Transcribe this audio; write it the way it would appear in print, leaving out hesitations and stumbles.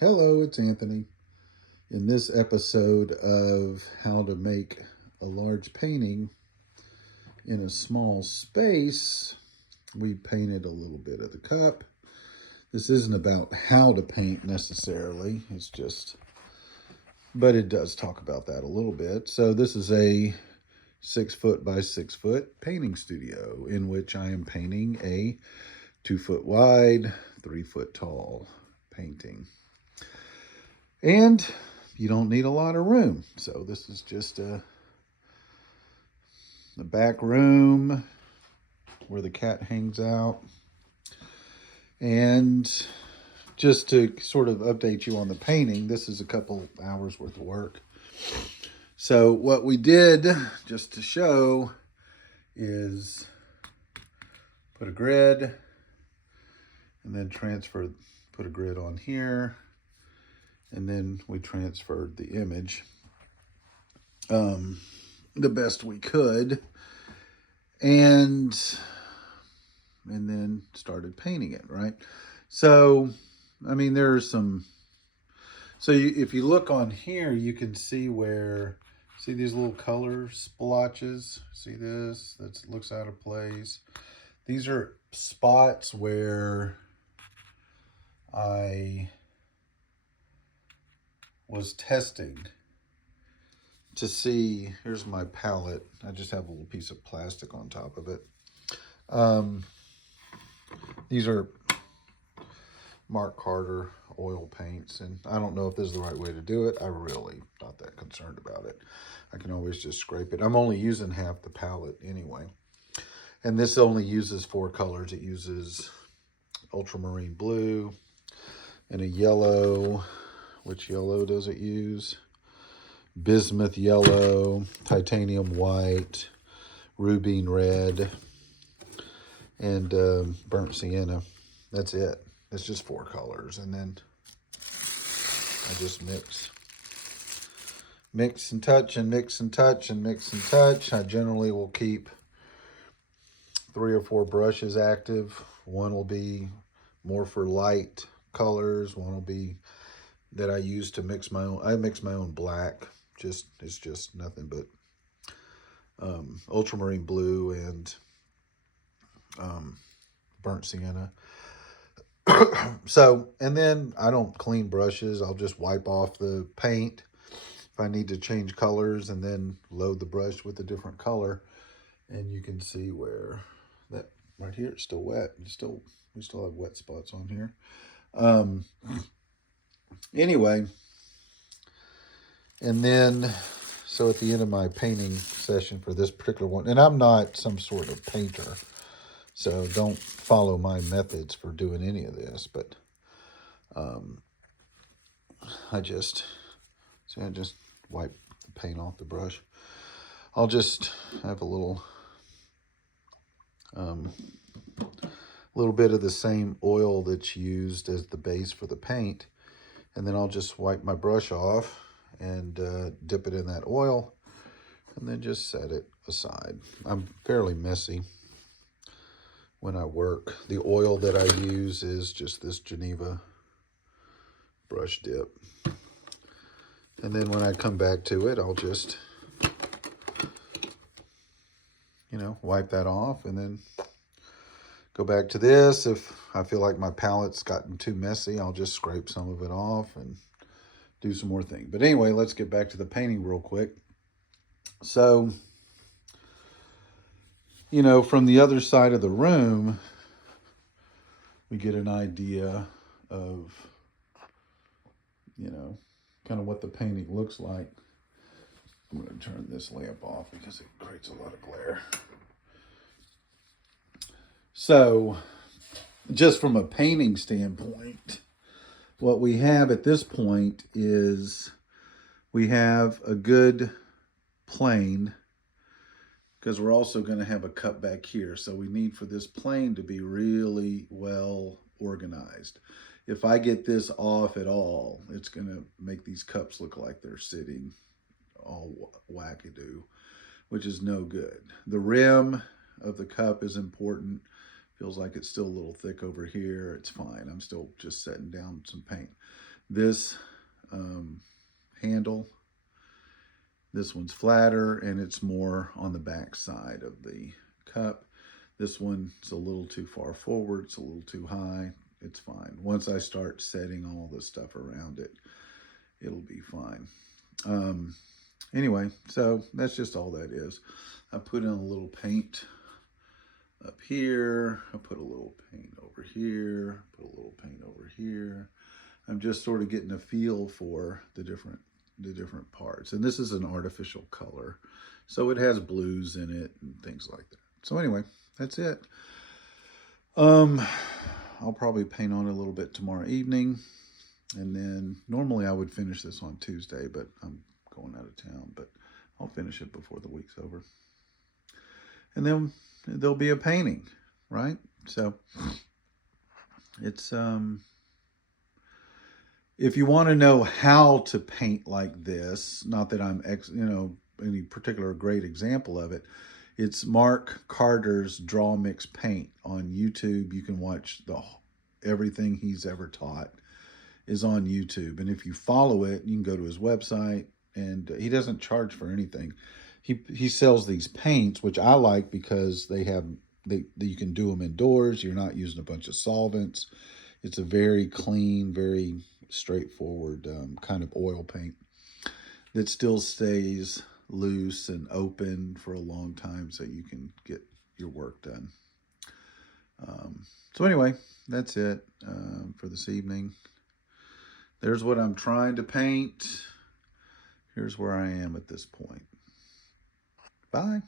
Hello, it's Anthony. In this episode of how to make a large painting in a small space, we painted a little bit of the cup. This isn't about how to paint necessarily, but it does talk about that a little bit. So, this is a 6 foot by 6 foot painting studio in which I am painting a 2 foot wide, 3 foot tall painting. And you don't need a lot of room. So this is just the back room where the cat hangs out. And just to sort of update you on the painting, this is a couple hours worth of work. So what we did, just to show, is put a grid and then put a grid on here. And then we transferred the image the best we could. And then started painting it, right? So, I mean, there's some. If you look on here, you can see see these little color splotches. See this? That looks out of place. These are spots where I was testing to see. Here's my palette. I just have a little piece of plastic on top of it. These are Mark Carter oil paints, and I don't know if this is the right way to do it. I really not that concerned about it. I can always just scrape it. I'm only using half the palette anyway. And this only uses 4 colors. It uses ultramarine blue and a yellow. Which yellow does it use? Bismuth yellow, titanium white, rubine red, and burnt sienna. That's it. It's just 4 colors, and then I just mix and touch and mix and touch and mix and touch. I generally will keep 3 or 4 brushes active. One will be more for light colors. One will be that I use to mix my own. I mix my own black. It's just nothing but ultramarine blue and burnt sienna. So, and then I don't clean brushes. I'll just wipe off the paint if I need to change colors, and then load the brush with a different color. And you can see where that right here, it's still wet. We still have wet spots on here. Anyway, and then so at the end of my painting session for this particular one, and I'm not some sort of painter, so don't follow my methods for doing any of this, but I just wipe the paint off the brush. I'll just have a little bit of the same oil that's used as the base for the paint, and then I'll just wipe my brush off and dip it in that oil, and then just set it aside. I'm fairly messy when I work. The oil that I use is just this Geneva brush dip. And then when I come back to it, I'll just, wipe that off, and then go back to this. If I feel like my palette's gotten too messy, I'll just scrape some of it off and do some more things. But anyway, let's get back to the painting real quick. So, from the other side of the room, we get an idea of, kind of what the painting looks like. I'm going to turn this lamp off because it creates a lot of glare. So, just from a painting standpoint, what we have at this point is we have a good plane, because we're also going to have a cut back here. So we need for this plane to be really well organized. If I get this off at all, it's going to make these cups look like they're sitting all wackadoo, which is no good. The rim of the cup is important. Feels like it's still a little thick over here. It's fine. I'm still just setting down some paint. This handle, this one's flatter and it's more on the back side of the cup. This one's a little too far forward, it's a little too high. It's fine. Once I start setting all the stuff around it, it'll be fine. Anyway, so that's just all that is. I put in a little paint up here. I put a little paint over here. Put a little paint over here. I'm just sort of getting a feel for the different parts. And this is an artificial color, so it has blues in it and things like that. So anyway, that's it. I'll probably paint on it a little bit tomorrow evening, and then normally I would finish this on Tuesday, but I'm going out of town, but I'll finish it before the week's over. And then there'll be a painting, right? So it's if you want to know how to paint like this, not that I'm any particular great example of it, it's Mark Carter's Draw Mix Paint on YouTube. You can watch everything he's ever taught is on YouTube. And if you follow it, you can go to his website, and he doesn't charge for anything. He sells these paints, which I like because you can do them indoors. You're not using a bunch of solvents. It's a very clean, very straightforward kind of oil paint that still stays loose and open for a long time so you can get your work done. So anyway, that's it for this evening. There's what I'm trying to paint. Here's where I am at this point. Bye.